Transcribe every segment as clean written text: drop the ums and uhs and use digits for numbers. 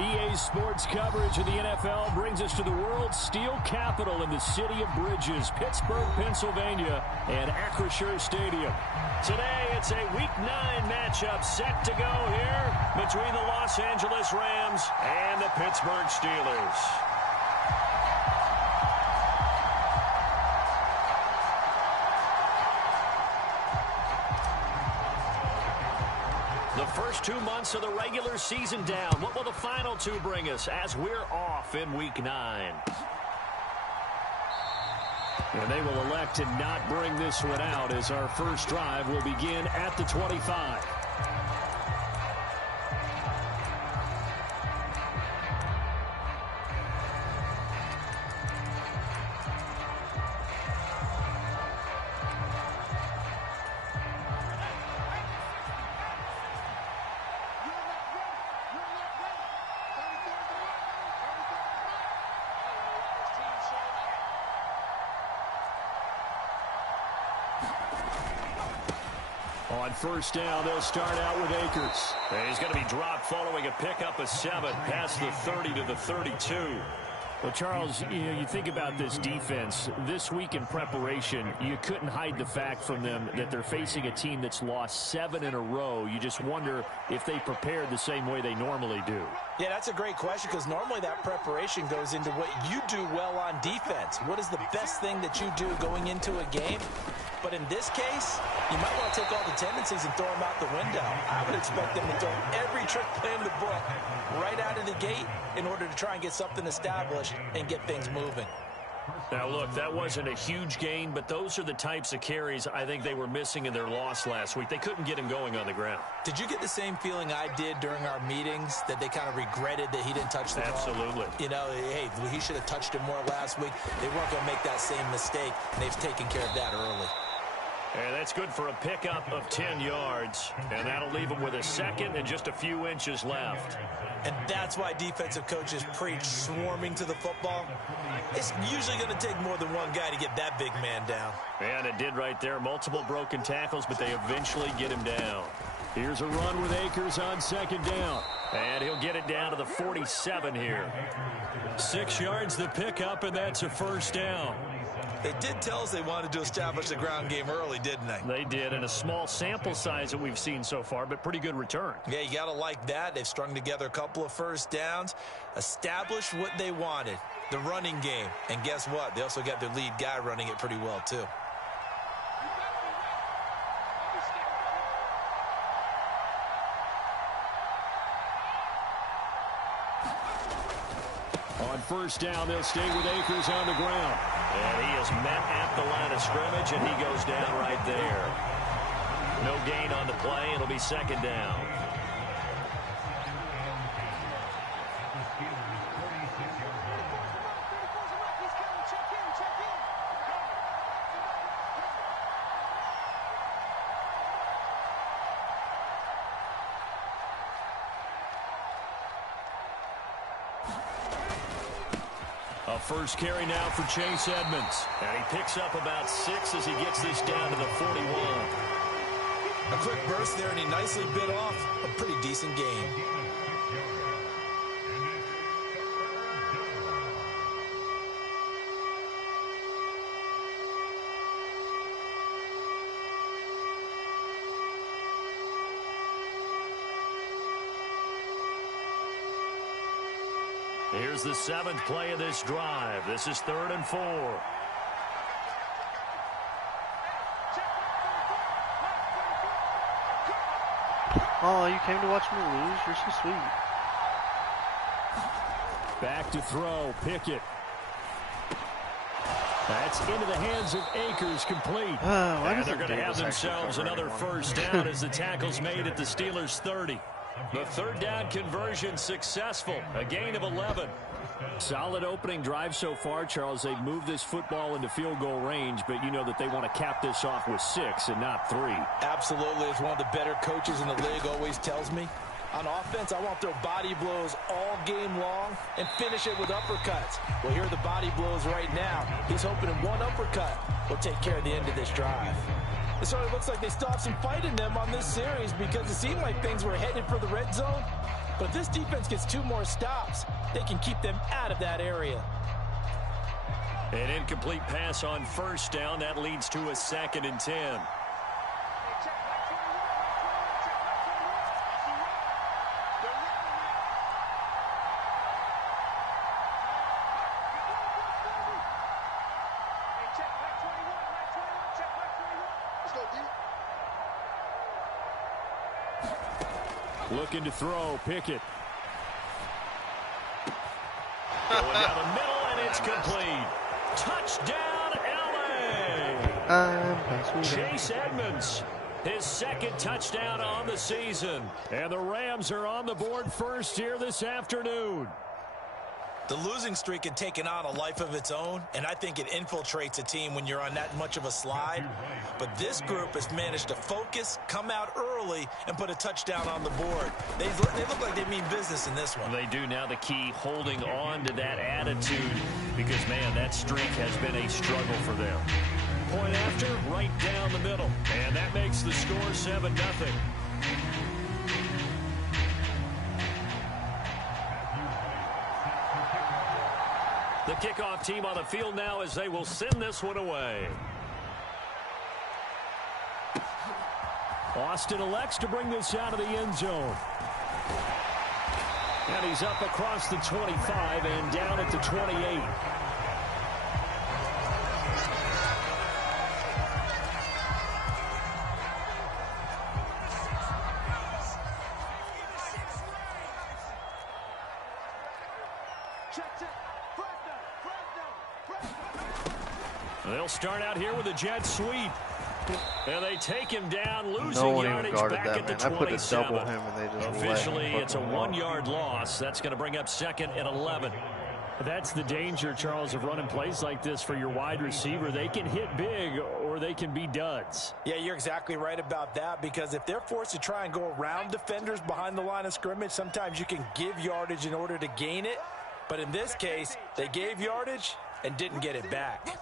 EA Sports coverage of the NFL brings us to the world's steel capital in the city of Bridges, Pittsburgh, Pennsylvania, and Acrisure Stadium. Today, it's a Week 9 matchup set to go here between the Los Angeles Rams and the Pittsburgh Steelers. The first 2 months of the regular season down. What will the final 2 bring us as we're off in Week 9? And they will elect to not bring this one out as our first drive will begin at the 25. On first down, they'll start out with Akers. And he's going to be dropped following a pickup of 7 past the 30 to the 32. Well, Charles, you think about this defense. This week in preparation, you couldn't hide the fact from them that they're facing a team that's lost 7 in a row. You just wonder if they prepared the same way they normally do. Yeah, that's a great question because normally that preparation goes into what you do well on defense. What is the best thing that you do going into a game? But in this case, you might want to take all the tendencies and throw them out the window. I would expect them to throw every trick play in the book right out of the gate in order to try and get something established and get things moving. Now, look, that wasn't a huge gain, but those are the types of carries I think they were missing in their loss last week. They couldn't get him going on the ground. Did you get the same feeling I did during our meetings, that they kind of regretted that he didn't touch the ball? Absolutely. You know, hey, he should have touched it more last week. They weren't going to make that same mistake, and they've taken care of that early. And that's good for a pickup of 10 yards. And that'll leave them with a second and just a few inches left. And that's why defensive coaches preach swarming to the football. It's usually going to take more than one guy to get that big man down. And it did right there. Multiple broken tackles, but they eventually get him down. Here's a run with Akers on second down. And he'll get it down to the 47 here. 6 yards the pickup, and that's a first down. They did tell us they wanted to establish the ground game early, didn't they? They did, and a small sample size that we've seen so far, but pretty good return. Yeah, you got to like that. They've strung together a couple of first downs, established what they wanted, the running game. And guess what? They also got their lead guy running it pretty well, too. On first down, they'll stay with Akers on the ground. And he is met at the line of scrimmage, and he goes down right there. No gain on the play. It'll be second down. A first carry now for Chase Edmonds. And he picks up about 6 as he gets this down to the 41. A quick burst there, and he nicely bit off a pretty decent gain. Here's the 7th play of this drive. This is 3rd and 4. Oh, you came to watch me lose? You're so sweet. Back to throw. Pickett. That's into the hands of Akers, complete. And they're going to have themselves another first down as the tackle's made at the Steelers' 30. The 3rd down conversion successful. A gain of 11. Solid opening drive so far, Charles. They've moved this football into field goal range, but you know that they want to cap this off with 6 and not 3. Absolutely. It's one of the better coaches in the league always tells me. On offense, I want to throw body blows all game long and finish it with uppercuts. Well, here are the body blows right now. He's hoping one uppercut will take care of the end of this drive. It sort of looks like they still have some fight in them on this series because it seemed like things were headed for the red zone. But if this defense gets 2 more stops, they can keep them out of that area. An incomplete pass on first down. That leads to a 2nd and 10. Looking to throw, Pickett. Going down the middle, and it's complete. Touchdown, L.A. Chase Edmonds, his 2nd touchdown on the season. And the Rams are on the board first here this afternoon. The losing streak had taken on a life of its own, and I think it infiltrates a team when you're on that much of a slide. But this group has managed to focus, come out early, and put a touchdown on the board. They look like they mean business in this one. They do. Now the key, holding on to that attitude, because, man, that streak has been a struggle for them. Point after, right down the middle, and that makes the score 7-0. The kickoff team on the field now as they will send this one away. Austin elects to bring this out of the end zone. And he's up across the 25 and down at the 28. They'll start out here with a jet sweep. And they take him down, losing yardage back at the 27. I put a double him and they just officially, it's a 1-yard loss. That's going to bring up 2nd and 11. That's the danger, Charles, of running plays like this for your wide receiver. They can hit big or they can be duds. Yeah, you're exactly right about that, because if they're forced to try and go around defenders behind the line of scrimmage, sometimes you can give yardage in order to gain it. But in this case, they gave yardage and didn't get it back.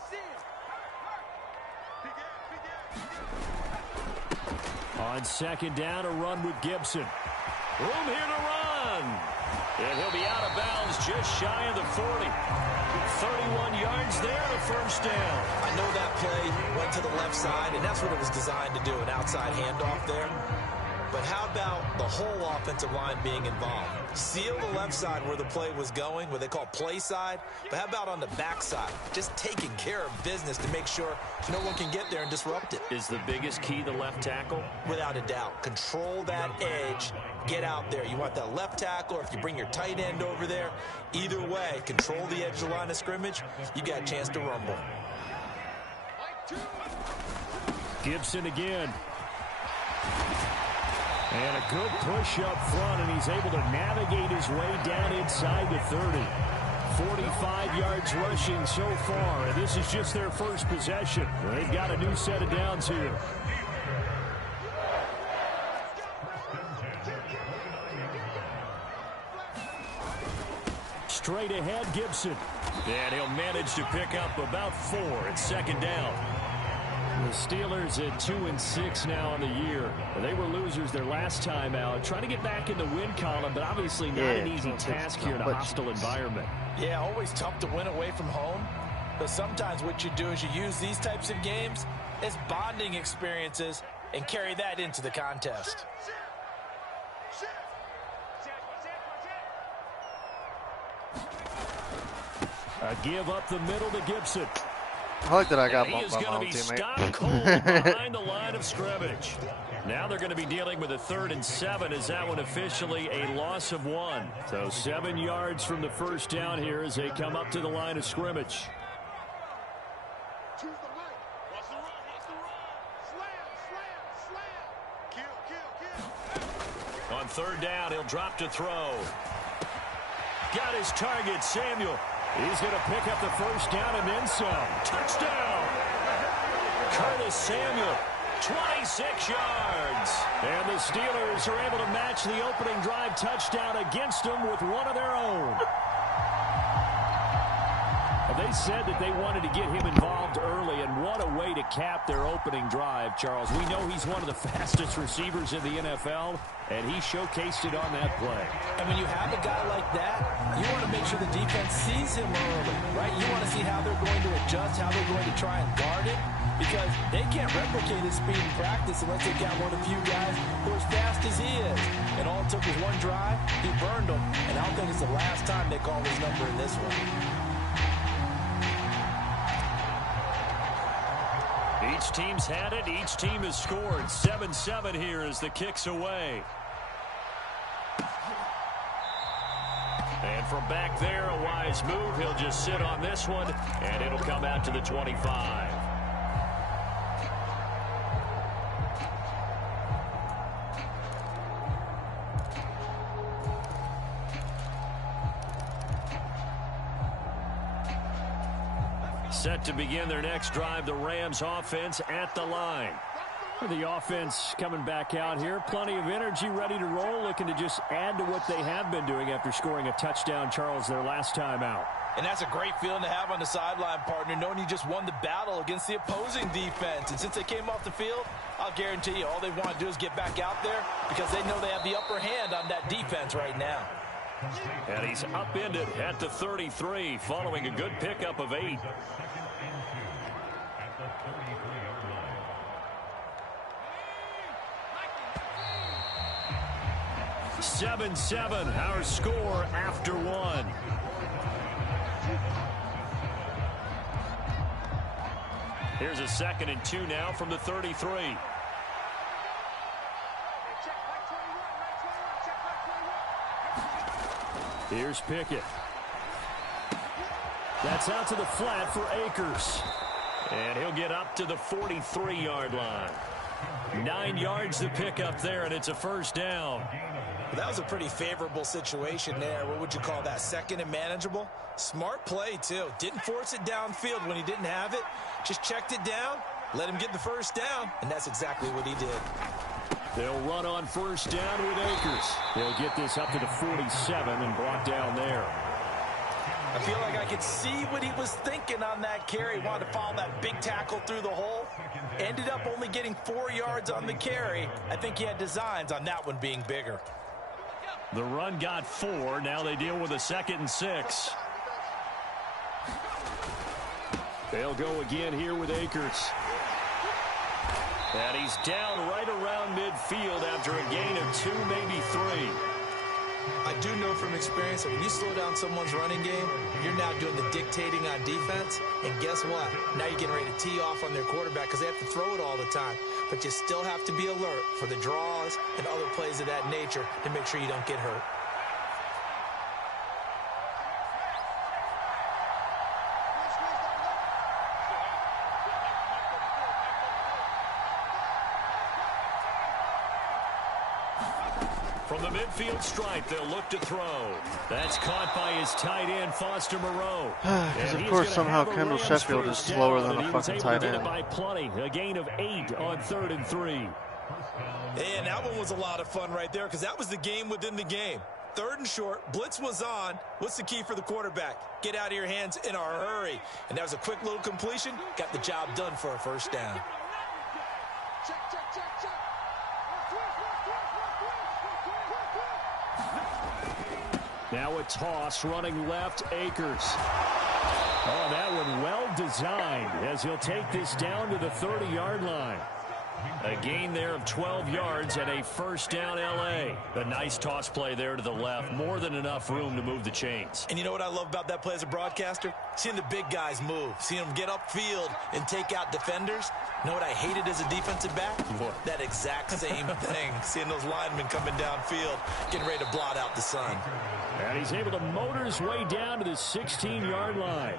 On 2nd down, a run with Gibson. Room here to run. And he'll be out of bounds just shy of the 40. 31 yards there, the first down. I know that play went to the left side, and that's what it was designed to do, an outside handoff there. But how about the whole offensive line being involved? Seal the left side where the play was going, what they call play side. But how about on the back side? Just taking care of business to make sure no one can get there and disrupt it. Is the biggest key the left tackle? Without a doubt. Control that edge. Get out there. You want that left tackle, or if you bring your tight end over there, either way, control the edge of the line of scrimmage, you got a chance to rumble. Gibson again. And a good push up front, and he's able to navigate his way down inside the 30. 45 yards rushing so far, and this is just their first possession. They've got a new set of downs here. Straight ahead, Gibson. And he'll manage to pick up about 4 at 2nd down. The Steelers at 2-6 now on the year. They were losers their last time out. Trying to get back in the win column, but obviously not an easy task here in a hostile environment. Yeah, always tough to win away from home. But sometimes what you do is you use these types of games as bonding experiences and carry that into the contest. A give up the middle to Gibson. I like that I got bumped by my own teammate. He is going to be teammate. stopped cold behind the line of scrimmage. Now they're going to be dealing with a 3rd and 7 as that one officially a loss of 1. So 7 yards from the first down here as they come up to the line of scrimmage. On 3rd down, he'll drop to throw. Got his target, Samuel. He's going to pick up the first down and then some. Touchdown! Curtis Samuel, 26 yards. And the Steelers are able to match the opening drive touchdown against them with one of their own. A they said that they wanted to get him involved early, and what a way to cap their opening drive, Charles. We know he's one of the fastest receivers in the NFL, and he showcased it on that play. And when you have a guy like that, you want to make sure the defense sees him early, right? You want to see how they're going to adjust, how they're going to try and guard it, because they can't replicate his speed in practice unless they got one of the few guys who are as fast as he is. And all it took was one drive, he burned them, and I don't think it's the last time they call his number in this one. Each team's had it. Each team has scored. 7-7 here as the kick's away. And from back there, a wise move. He'll just sit on this one, and it'll come out to the 25. Set to begin their next drive, the Rams offense at the line. The offense coming back out here. Plenty of energy, ready to roll, looking to just add to what they have been doing after scoring a touchdown, Charles, their last time out. And that's a great feeling to have on the sideline, partner, knowing you just won the battle against the opposing defense. And since they came off the field, I'll guarantee you all they want to do is get back out there because they know they have the upper hand on that defense right now. And he's upended at the 33 following a good pickup of 8. 7-7, our score after 1. Here's a 2nd and 2 now from the 33. Here's Pickett. That's out to the flat for Akers. And he'll get up to the 43-yard line. 9 yards to pick up there, and it's a first down. That was a pretty favorable situation there. What would you call that? 2nd and manageable? Smart play, too. Didn't force it downfield when he didn't have it. Just checked it down, let him get the first down, and that's exactly what he did. They'll run on first down with Akers. They'll get this up to the 47 and brought down there. I feel like I could see what he was thinking on that carry. Wanted to follow that big tackle through the hole. Ended up only getting 4 yards on the carry. I think he had designs on that one being bigger. The run got 4. Now they deal with a 2nd and 6. They'll go again here with Akers. And he's down right around midfield after a gain of 2, maybe 3. I do know from experience that when you slow down someone's running game, you're now doing the dictating on defense. And guess what? Now you're getting ready to tee off on their quarterback because they have to throw it all the time. But you still have to be alert for the draws and other plays of that nature to make sure you don't get hurt. From the midfield stripe, they'll look to throw. That's caught by his tight end, Foster Moreau. Because, of course, somehow Kendall Sheffield is slower than a fucking tight end. By plenty. A gain of 8 on 3rd and 3. And that one was a lot of fun right there because that was the game within the game. 3rd and short, blitz was on. What's the key for the quarterback? Get out of your hands in a hurry. And that was a quick little completion. Got the job done for a first down. Now a toss running left, Akers. Oh, that one well designed as he'll take this down to the 30-yard line. A gain there of 12 yards and a first down L.A. A nice toss play there to the left. More than enough room to move the chains. And you know what I love about that play as a broadcaster? Seeing the big guys move. Seeing them get upfield and take out defenders. You know what I hated as a defensive back? What? That exact same thing. Seeing those linemen coming downfield, getting ready to blot out the sun. And he's able to motor his way down to the 16-yard line.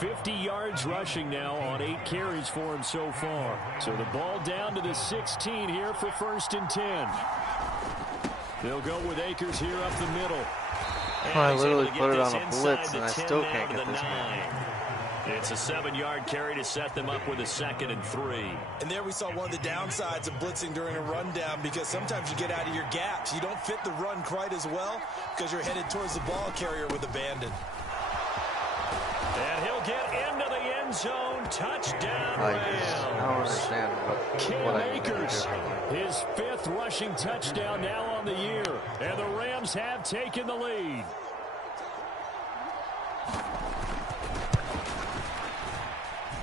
50 yards rushing now on 8 carries for him so far. So the ball down to the 16 here for 1st and 10. They'll go with Akers here up the middle. I literally put it on a blitz and I still can't get this man. It's a 7-yard carry to set them up with a 2nd and 3. And there we saw one of the downsides of blitzing during a rundown because sometimes you get out of your gaps. You don't fit the run quite as well because you're headed towards the ball carrier with abandon. And he'll zone. Touchdown, I Rams. don't understand what I need to do Akers, differently. his 5th rushing touchdown now on the year. And the Rams have taken the lead.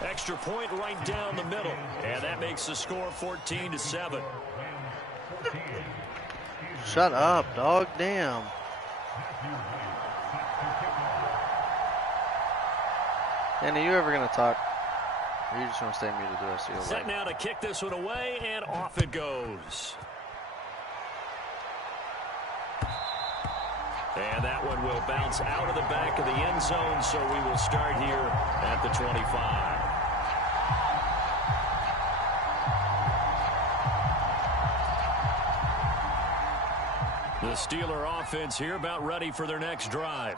Extra point right down the middle. And that makes the score 14-7. Shut up, dog. Damn. And are you ever going to talk? Or are you just going to stay muted the rest of your life? Set now to kick this one away, and off it goes. And that one will bounce out of the back of the end zone, so we will start here at the 25. The Steeler offense here about ready for their next drive.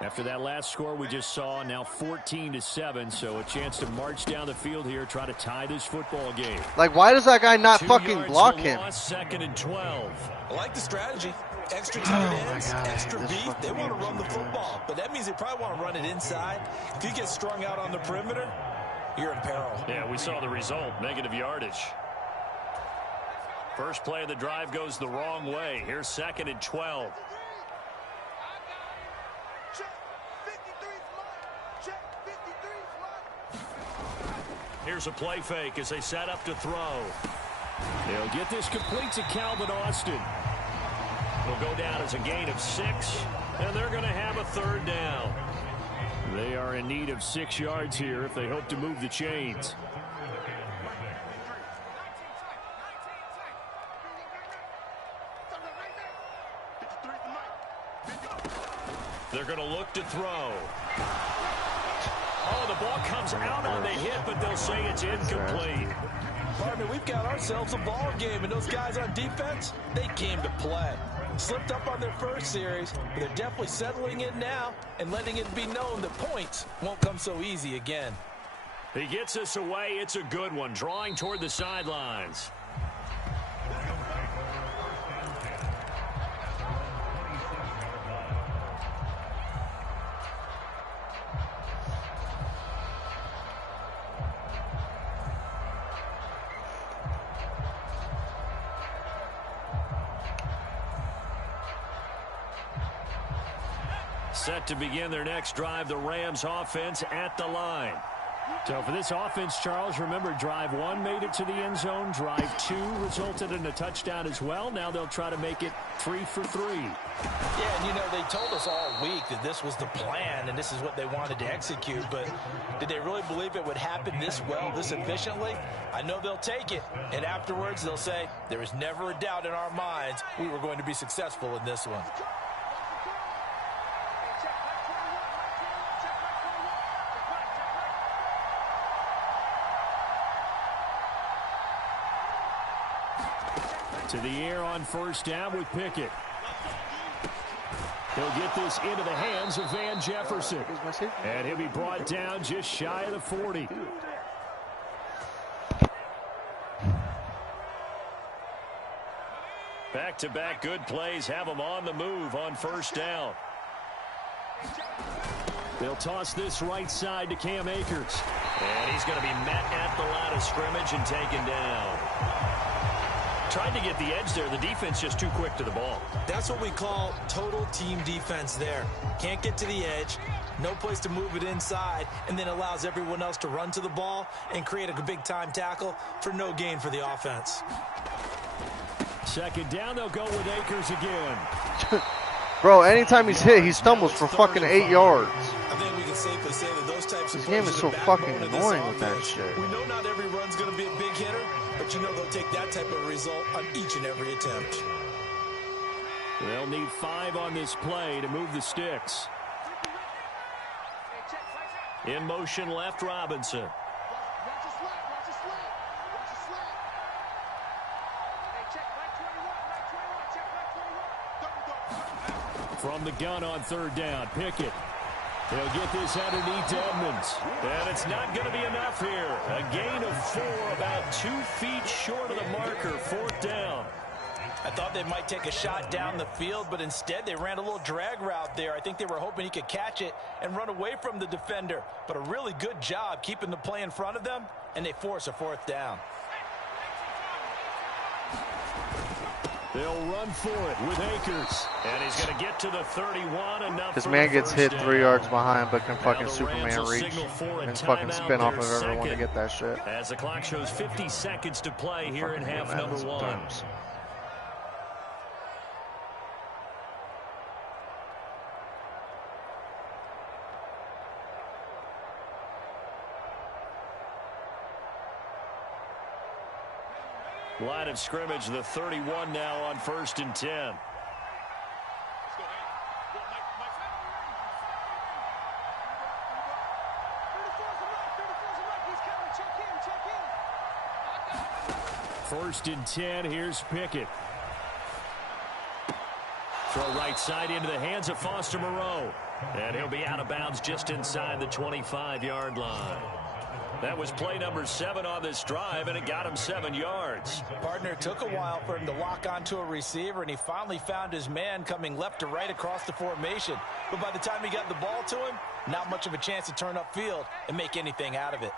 After that last score we just saw, now 14-7, so a chance to march down the field here, try to tie this football game. Like, why does that guy not 2 fucking yards block to him? loss, 2nd and 12. I like the strategy. Extra tight ends, God, extra this beef. They fucking want to game run the is trash. football, but that means they probably want to run it inside. If you get strung out on the perimeter, you're in peril. Yeah, we saw the result, negative yardage. First play of the drive goes the wrong way. Here's 2nd and 12. Here's a play fake as they set up to throw. They'll get this complete to Calvin Austin. Will go down as a gain of 6, and they're going to have a 3rd down. They are in need of 6 yards here if they hope to move the chains. They're going to look to throw. Oh, the ball comes out on the hit, but they'll say it's incomplete. Partner, we've got ourselves a ball game, and those guys on defense, they came to play. Slipped up on their first series, but they're definitely settling in now and letting it be known that points won't come so easy again. He gets us away. It's a good one, drawing toward the sidelines. Set to begin their next drive, the Rams offense at the line. So for this offense, Charles, remember drive 1 made it to the end zone. Drive 2 resulted in a touchdown as well. Now they'll try to make it 3 for 3. Yeah, and you know, they told us all week that this was the plan and this is what they wanted to execute, but did they really believe it would happen this well, this efficiently? I know they'll take it, and afterwards they'll say, there was never a doubt in our minds we were going to be successful in this one. To the air on 1st down with Pickett. He'll get this into the hands of Van Jefferson. And he'll be brought down just shy of the 40. Back-to-back good plays have them on the move on 1st down. They'll toss this right side to Cam Akers. And he's going to be met at the line of scrimmage and taken down. Tried to get the edge there. The defense just too quick to the ball. That's what we call total team defense there. Can't get to the edge, no place to move it inside, and then allows everyone else to run to the ball and create a big-time tackle for no gain for the offense. 2nd down, they'll go with Akers again. Bro, anytime he's hit, he stumbles for fucking 8 yards. I think we can safely say that those types of This game plays is are so the fucking backbone of this annoying with that offense. shit. We know not every run's going to be a big hitter, but you know they'll take that type of result on each and every attempt. They'll need 5 on this play to move the sticks. In motion left, Robinson. From the gun on 3rd down, Pickett. He'll get this underneath to Edmonds. And it's not going to be enough here. A gain of 4, about 2 feet short of the marker, 4th down. I thought they might take a shot down the field, but instead they ran a little drag route there. I think they were hoping he could catch it and run away from the defender. But a really good job keeping the play in front of them, and they force a 4th down. They'll run for it with Akers. And he's going to get to the 31. Enough. This man gets hit 3 yards behind, but can fucking Superman reach and fucking spin off of everyone to get that shit. As the clock shows 50 seconds to play here in half number 1. Line of scrimmage, the 31 now on 1st and 10. First and 10, here's Pickett. Throw right side into the hands of Foster Moreau. And he'll be out of bounds just inside the 25-yard line. That was play number 7 on this drive, and it got him 7 yards. Partner, it took a while for him to lock onto a receiver, and he finally found his man coming left to right across the formation. But by the time he got the ball to him, not much of a chance to turn upfield and make anything out of it.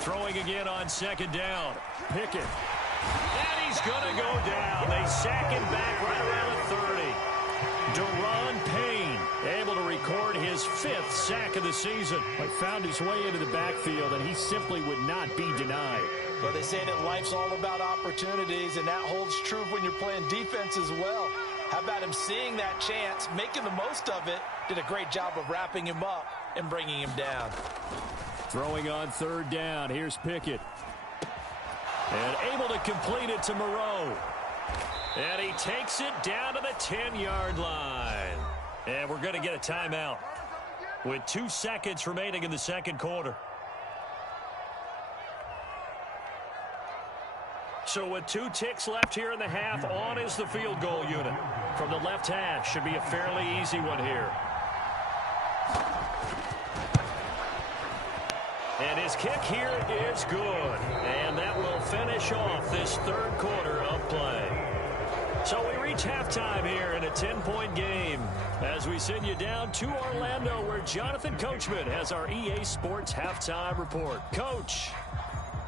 Throwing again on 2nd down. Pickett. And he's going to go down. They sack him back right around the 30. Daron Payne able to record his 5th sack of the season. But found his way into the backfield, and he simply would not be denied. Well, they say that life's all about opportunities, and that holds true when you're playing defense as well. How about him seeing that chance, making the most of it, did a great job of wrapping him up and bringing him down. Throwing on 3rd down. Here's Pickett. And able to complete it to Moreau. And he takes it down to the 10-yard line. And we're going to get a timeout with 2 seconds remaining in the 2nd quarter. So with 2 ticks left here in the half, on is the field goal unit. From the left hash, should be a fairly easy one here. And his kick here is good. And that will finish off this 3rd quarter of play. So we reach halftime here in a 10-point game as we send you down to Orlando, where Jonathan Coachman has our EA Sports halftime report. Coach,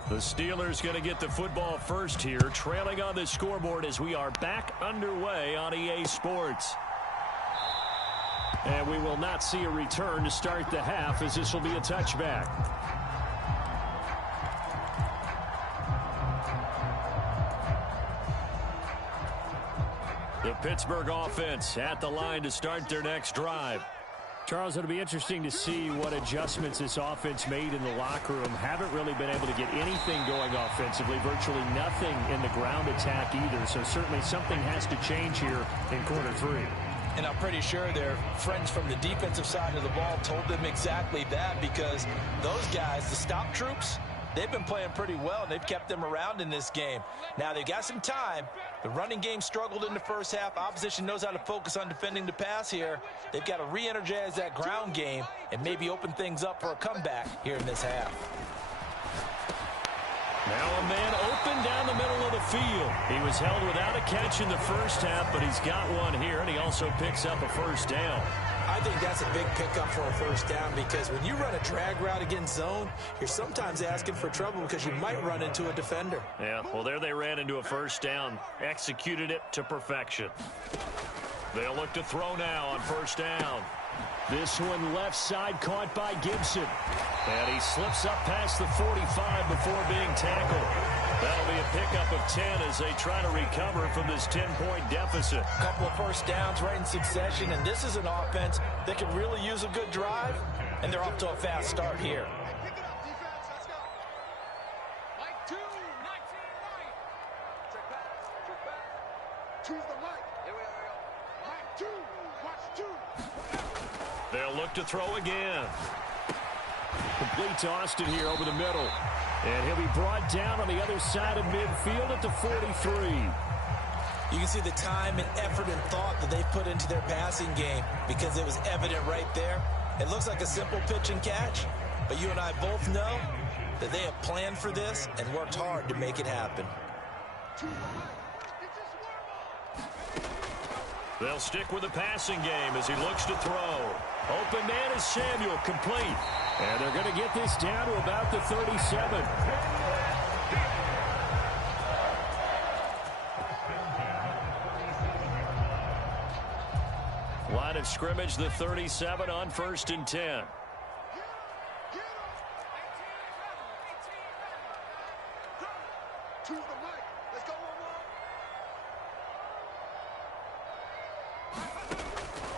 the Steelers going to get the football first here, trailing on the scoreboard as we are back underway on EA Sports. And we will not see a return to start the half, as this will be a touchback. The Pittsburgh offense at the line to start their next drive. Charles, it'll be interesting to see what adjustments this offense made in the locker room. Haven't really been able to get anything going offensively, virtually nothing in the ground attack either. So certainly something has to change here in quarter 3. And I'm pretty sure their friends from the defensive side of the ball told them exactly that, because those guys, the stop troops, they've been playing pretty well, and they've kept them around in this game. Now, they've got some time. The running game struggled in the first half. Opposition knows how to focus on defending the pass here. They've got to re-energize that ground game and maybe open things up for a comeback here in this half. Now a man open down the middle of the field. He was held without a catch in the first half, but he's got one here, and he also picks up a 1st down. I think that's a big pickup for a 1st down, because when you run a drag route against zone, you're sometimes asking for trouble because you might run into a defender. Yeah, well, there they ran into a 1st down, executed it to perfection. They'll look to throw now on 1st down. This one left side, caught by Gibson. And he slips up past the 45 before being tackled. That'll be a pickup of 10 as they try to recover from this 10-point deficit. A couple of 1st downs right in succession, and this is an offense that can really use a good drive, and they're off to a fast start here. They'll look to throw again. Complete to Austin here over the middle. And he'll be brought down on the other side of midfield at the 43. You can see the time and effort and thought that they've put into their passing game because it was evident right there. It looks like a simple pitch and catch, but you and I both know that they have planned for this and worked hard to make it happen. They'll stick with the passing game as he looks to throw. Open man is Samuel, complete. And they're going to get this down to about the 37. Line of scrimmage, the 37 on 1st and 10.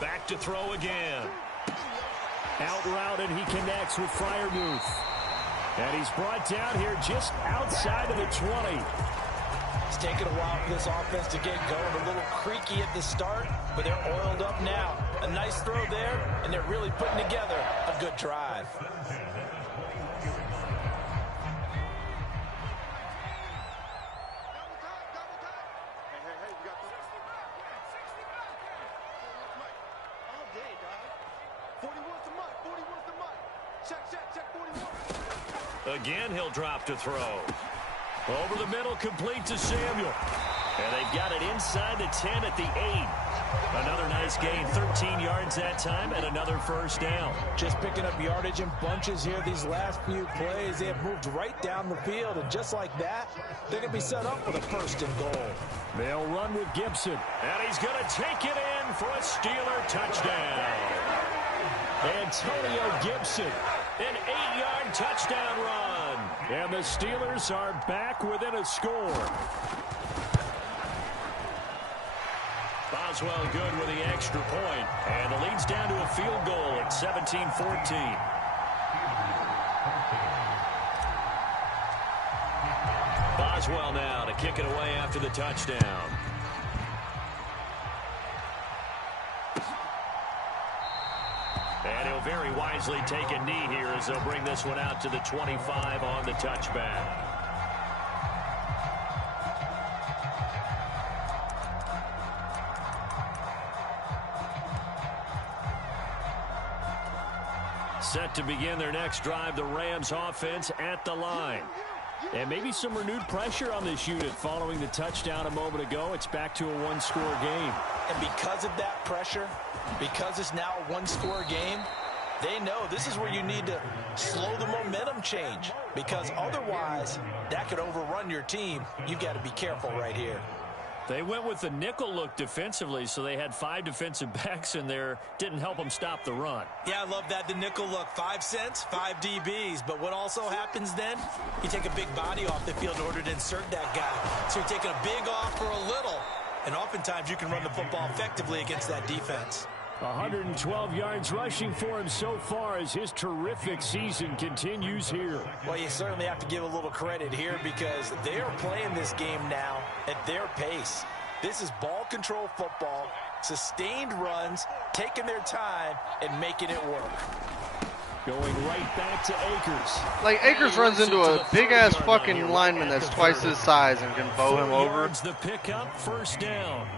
Back to throw again. Out route, and he connects with Freiermuth. And he's brought down here just outside of the 20. It's taken a while for this offense to get going. A little creaky at the start, but they're oiled up now. A nice throw there, and they're really putting together a good drive. Again, he'll drop to throw. Over the middle, complete to Samuel. And they've got it inside the 10 at the 8. Another nice gain, 13 yards that time, and another first down. Just picking up yardage in bunches here these last few plays. They have moved right down the field, and just like that, they're going to be set up with a 1st and goal. They'll run with Gibson. And he's going to take it in for a Steeler touchdown. Antonio Gibson, an 8-yard touchdown run. And the Steelers are back within a score. Boswell good with the extra point. And the lead's down to a field goal at 17-14. Boswell now to kick it away after the touchdown. And he'll very wisely take a knee here as they'll bring this one out to the 25 on the touchback. Set to begin their next drive, the Rams offense at the line. And maybe some renewed pressure on this unit following the touchdown a moment ago. It's back to a one-score game. And because of that pressure, because it's now a one-score game, they know this is where you need to slow the momentum change. Because otherwise, that could overrun your team. You've got to be careful right here. They went with the nickel look defensively, so they had 5 defensive backs in there. Didn't help them stop the run. Yeah, I love that, the nickel look. 5 cents, 5 DBs. But what also happens then, you take a big body off the field in order to insert that guy. So you're taking a big off for a little. And oftentimes you can run the football effectively against that defense. 112 yards rushing for him so far as his terrific season continues here. Well, you certainly have to give a little credit here because they are playing this game now at their pace. This is ball control football, sustained runs, taking their time, and making it work. Going right back to Akers. Like, Akers runs into a big-ass fucking lineman that's twice his size and can bow him over. The pickup, first down.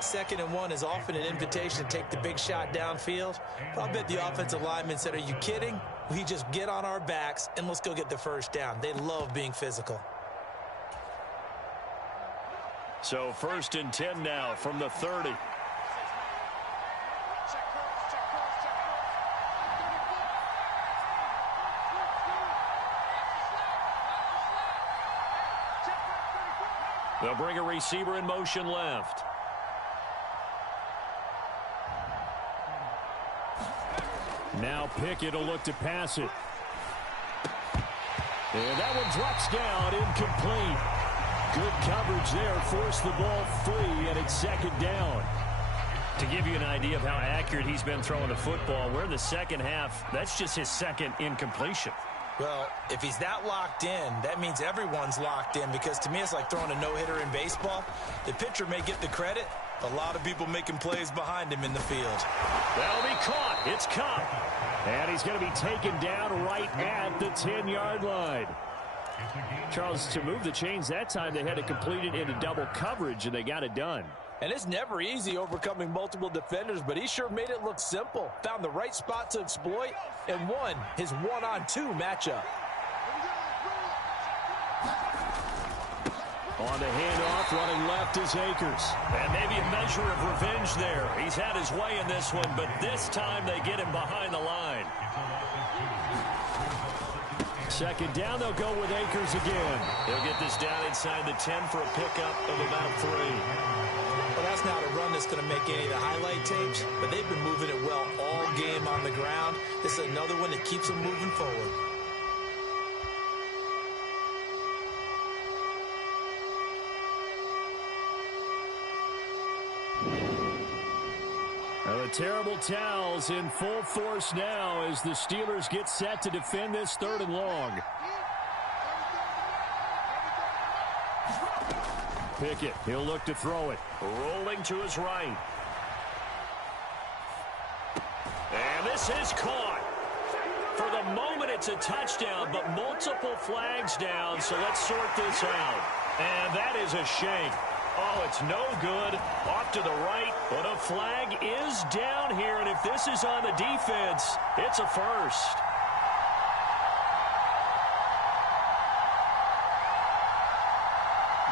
2nd and 1 is often an invitation to take the big shot downfield. But I bet the offensive lineman said, are you kidding? We just get on our backs and let's go get the first down. They love being physical. So 1st and 10 now from the 30. They'll bring a receiver in motion left. Now Pickett will look to pass it. And that one drops down, incomplete. Good coverage there, forced the ball free, and it's 2nd down. To give you an idea of how accurate he's been throwing the football, we're in the second half. That's just his 2nd incompletion. Well, if he's that locked in, that means everyone's locked in because to me it's like throwing a no-hitter in baseball. The pitcher may get the credit. A lot of people making plays behind him in the field. That'll be caught. It's Kupp. And he's going to be taken down right at the 10-yard line. Charles, to move the chains that time, they had to complete it into double coverage, and they got it done. And it's never easy overcoming multiple defenders, but he sure made it look simple. Found the right spot to exploit and won his one-on-two matchup. On the handoff, running left is Akers. And maybe a measure of revenge there. He's had his way in this one, but this time they get him behind the line. Second down, they'll go with Akers again. He'll get this down inside the 10 for a pickup of about 3. Well, that's not a run that's going to make any of the highlight tapes, but they've been moving it well all game on the ground. This is another one that keeps them moving forward. The terrible towels in full force now as the Steelers get set to defend this 3rd and long. Pickett, he'll look to throw it. Rolling to his right. And this is caught. For the moment, it's a touchdown, but multiple flags down, so let's sort this out. And that is a shame. Oh, it's no good. Off to the right, but a flag is down here, and if this is on the defense, it's a first.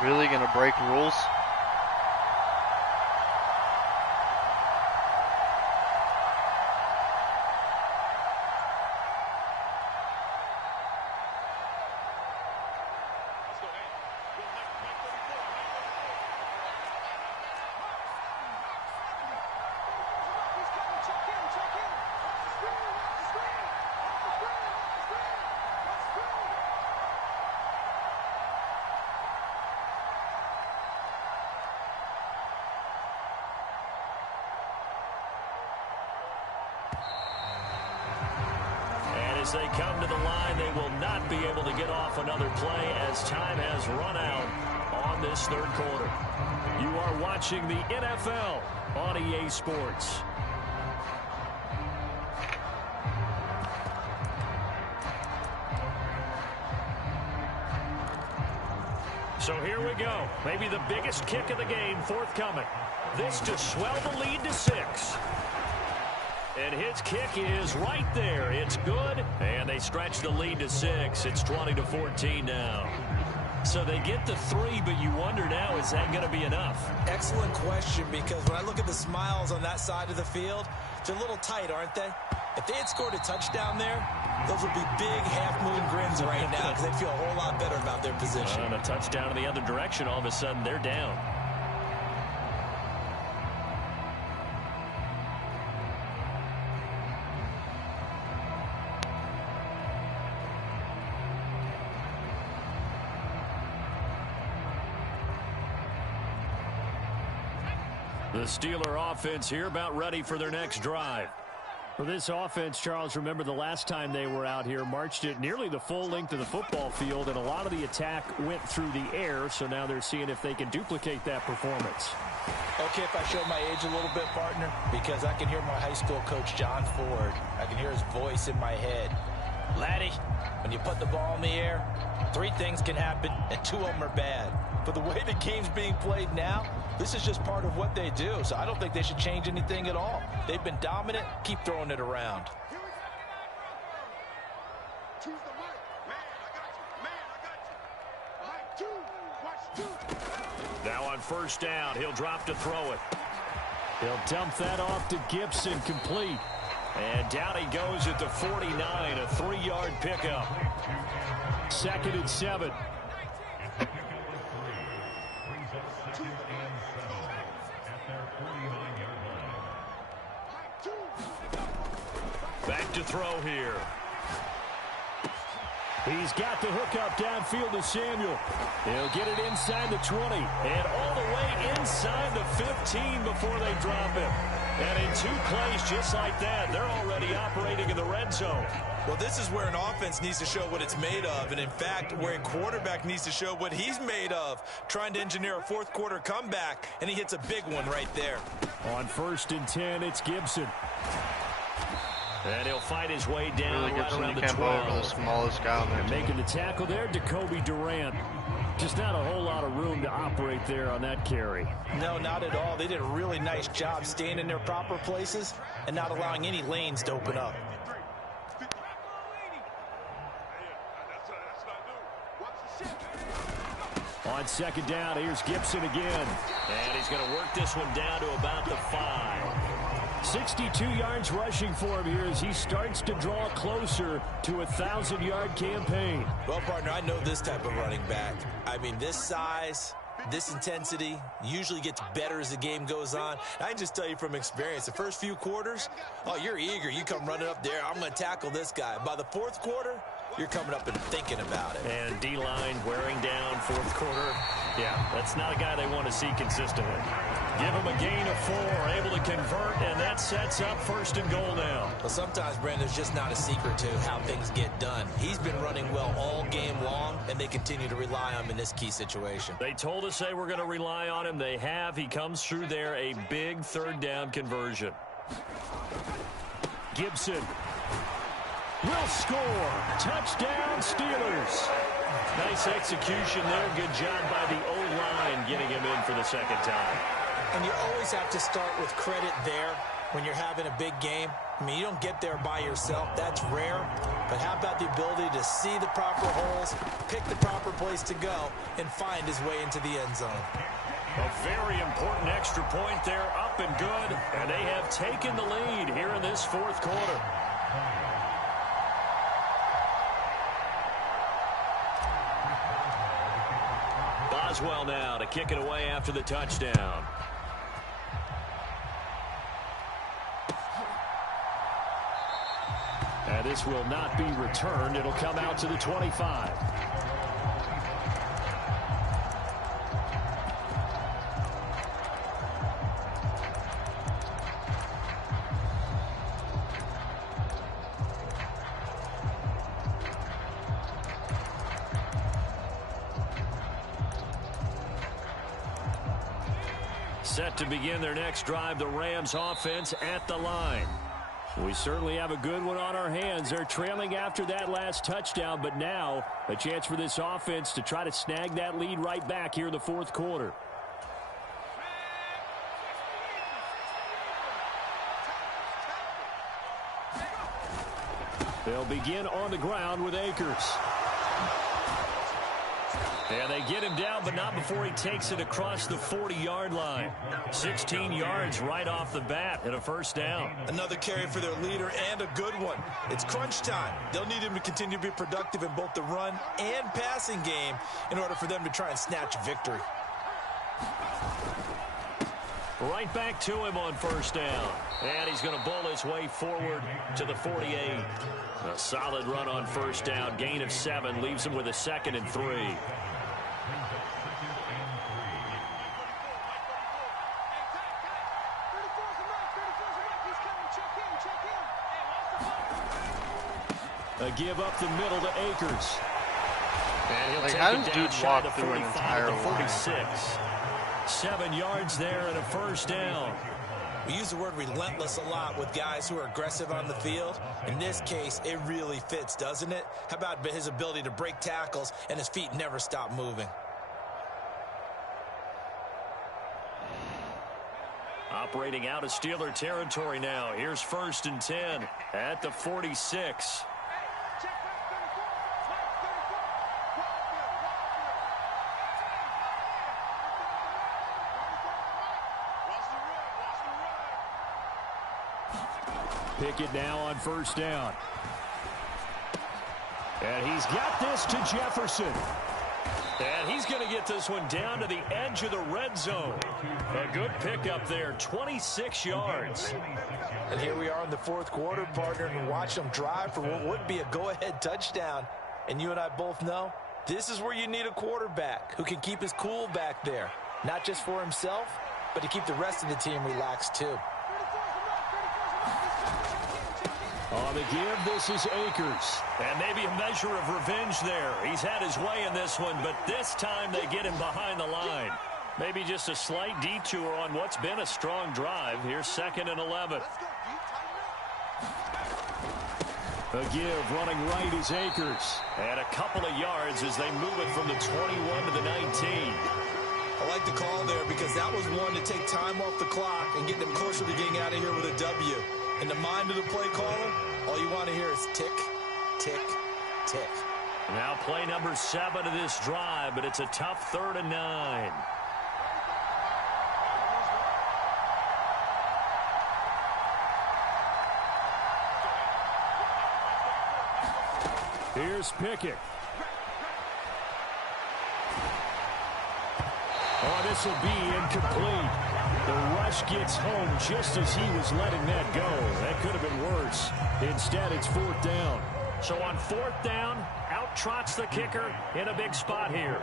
Really gonna break rules? As they come to the line, they will not be able to get off another play as time has run out on this 3rd quarter. You are watching the NFL on EA Sports. So here we go. Maybe the biggest kick of the game forthcoming. This to swell the lead to 6. And his kick is right there. It's good. And they stretch the lead to 6. It's 20-14 now. So they get the 3, but you wonder now, is that going to be enough? Excellent question, because when I look at the smiles on that side of the field, they're a little tight, aren't they? If they had scored a touchdown there, those would be big half-moon grins right now because they'd feel a whole lot better about their position. And a touchdown in the other direction, all of a sudden they're down. The Steeler offense here about ready for their next drive. For this offense, Charles, remember the last time they were out here, marched it nearly the full length of the football field, and a lot of the attack went through the air, so now they're seeing if they can duplicate that performance. Okay, if I show my age a little bit, partner, because I can hear my high school coach, John Ford. I can hear his voice in my head. Laddie, when you put the ball in the air, 3 things can happen, and 2 of them are bad. But the way the game's being played now, this is just part of what they do, so I don't think they should change anything at all. They've been dominant. Keep throwing it around. Now on first down, he'll drop to throw it. He'll dump that off to Gibson, complete. And down he goes at the 49, a 3-yard pickup. 2nd and 7. Back to throw here. He's got the hook up downfield to Samuel. He'll get it inside the 20 and all the way inside the 15 before they drop him. And in 2 plays just like that, they're already operating in the red zone. Well, this is where an offense needs to show what it's made of, and in fact, where a quarterback needs to show what he's made of, trying to engineer a 4th quarter comeback, and he hits a big one right there. On 1st and 10, it's Gibson. And he'll fight his way down really gets right around the Kemba 12. over the smallest guy on there. Making the tackle there, Jacoby Durant. Just not a whole lot of room to operate there on that carry. No, not at all. They did a really nice job staying in their proper places and not allowing any lanes to open up. On second down, here's Gibson again. And he's going to work this one down to about the 5. 62 yards rushing for him here as he starts to draw closer to a 1,000-yard campaign. Well, partner, I know this type of running back. I mean, this size, this intensity usually gets better as the game goes on. I can just tell you from experience, the first few quarters, oh, you're eager. You come running up there, I'm going to tackle this guy. By the fourth quarter, you're coming up and thinking about it. And D-line wearing down fourth quarter. Yeah, that's not a guy they want to see consistently. Give him a gain of 4, able to convert, and that sets up 1st and goal now. Well, sometimes, Brandon, there's just not a secret to how things get done. He's been running well all game long, and they continue to rely on him in this key situation. They told us they were going to rely on him. They have. He comes through there, a big 3rd down conversion. Gibson will score. Touchdown, Steelers. Nice execution there. Good job by the O-line getting him in for the 2nd time. And you always have to start with credit there when you're having a big game. I mean, you don't get there by yourself. That's rare. But how about the ability to see the proper holes, pick the proper place to go, and find his way into the end zone? A very important extra point there, up and good. And they have taken the lead here in this 4th quarter. Boswell now to kick it away after the touchdown. And this will not be returned. It'll come out to the 25. Set to begin their next drive, the Rams offense at the line. We certainly have a good one on our hands. They're trailing after that last touchdown, but now a chance for this offense to try to snag that lead right back here in the 4th quarter. They'll begin on the ground with Akers. And they get him down, but not before he takes it across the 40-yard line. 16 yards right off the bat and a 1st down. Another carry for their leader and a good one. It's crunch time. They'll need him to continue to be productive in both the run and passing game in order for them to try and snatch a victory. Right back to him on 1st down. And he's going to bowl his way forward to the 48. A solid run on 1st down. Gain of 7 leaves him with a 2nd and 3. A give up the middle to Akers. And he'll take it down shy to 45 to 46. 7 yards there and a 1st down. We use the word relentless a lot with guys who are aggressive on the field. In this case, it really fits, doesn't it? How about his ability to break tackles and his feet never stop moving? Operating out of Steeler territory now. Here's 1st and 10 at the 46. Pickett now on 1st down. And he's got this to Jefferson. And he's going to get this one down to the edge of the red zone. A good pickup there, 26 yards. And here we are in the 4th quarter, partner, and watch them drive for what would be a go-ahead touchdown. And you and I both know this is where you need a quarterback who can keep his cool back there. Not just for himself, but to keep the rest of the team relaxed too. On the give, this is Akers. And maybe a measure of revenge there. He's had his way in this one, but this time they get him behind the line. Maybe just a slight detour on what's been a strong drive. Here's 2nd and 11. The give running right is Akers. And a couple of yards as they move it from the 21 to the 19. I like the call there because that was one to take time off the clock and get them closer to getting out of here with a W. In the mind of the play caller, all you want to hear is tick, tick, tick. Now play number 7 of this drive, but it's a tough 3rd and 9. Here's Pickett. Oh, this will be incomplete. The rush gets home just as he was letting that go. That could have been worse. Instead, it's 4th down. So on 4th down, out trots the kicker in a big spot here.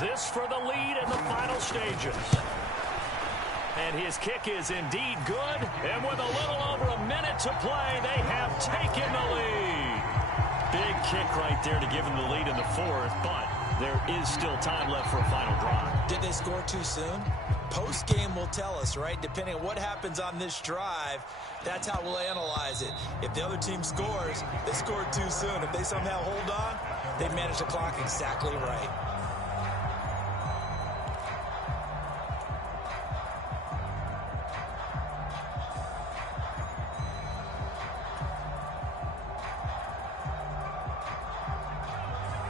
This for the lead in the final stages. And his kick is indeed good. And with a little over a minute to play, they have taken the lead. Big kick right there to give him the lead in the 4th, but there is still time left for a final drive. Did they score too soon? Post-game will tell us, right? Depending on what happens on this drive, that's how we'll analyze it. If the other team scores, they scored too soon. If they somehow hold on, they managed the clock exactly right.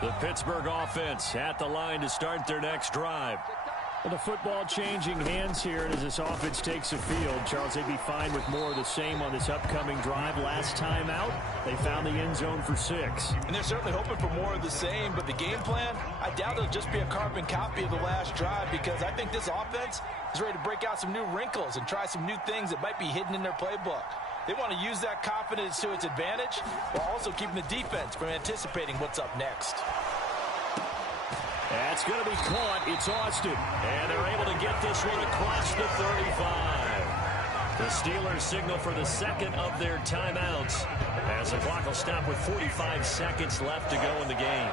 The Pittsburgh offense at the line to start their next drive. Well, the football changing hands here, and as this offense takes the field, Charles, they'd be fine with more of the same on this upcoming drive. Last time out, they found the end zone for 6. And they're certainly hoping for more of the same, but the game plan, I doubt it'll just be a carbon copy of the last drive because I think this offense is ready to break out some new wrinkles and try some new things that might be hidden in their playbook. They want to use that confidence to its advantage while also keeping the defense from anticipating what's up next. That's going to be caught. It's Austin. And they're able to get this one across the 35. The Steelers signal for the second of their timeouts as the clock will stop with 45 seconds left to go in the game.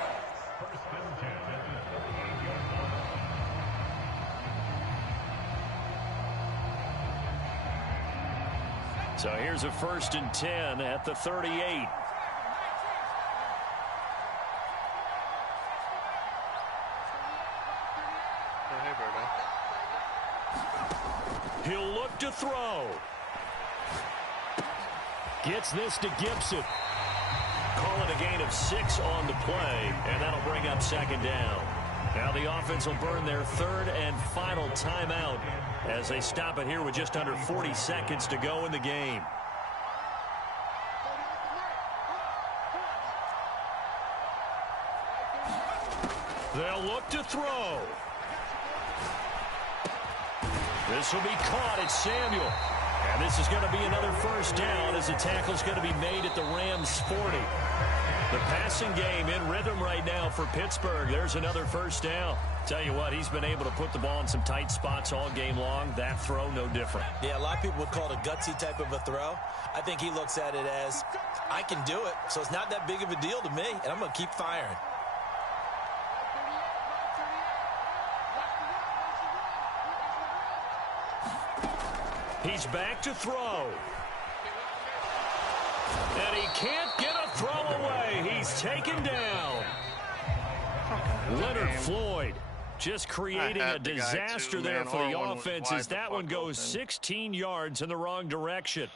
So here's a 1st and 10 at the 38. He'll look to throw. Gets this to Gibson. Call it a gain of 6 on the play, and that'll bring up 2nd down. Now the offense will burn their 3rd and final timeout as they stop it here with just under 40 seconds to go in the game. They'll look to throw. This will be caught. It's Samuel. And this is going to be another 1st down as the tackle's going to be made at the Rams 40. The passing game in rhythm right now for Pittsburgh. There's another 1st down. Tell you what, he's been able to put the ball in some tight spots all game long. That throw, no different. Yeah, a lot of people would call it a gutsy type of a throw. I think he looks at it as, I can do it, so it's not that big of a deal to me, and I'm going to keep firing. He's back to throw. And he can't get a throw away. He's taken down. Leonard Floyd just creating a disaster there for the offense as that one goes 16 yards in the wrong direction.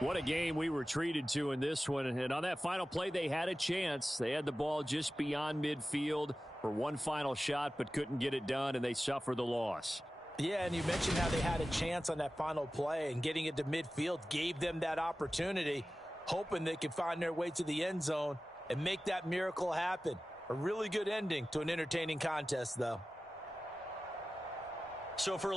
What a game we were treated to in this one. And on that final play, they had a chance. They had the ball just beyond midfield for one final shot, but couldn't get it done, and they suffer the loss. Yeah, and you mentioned how they had a chance on that final play, and getting it to midfield gave them that opportunity, hoping they could find their way to the end zone and make that miracle happen. A really good ending to an entertaining contest, though. So for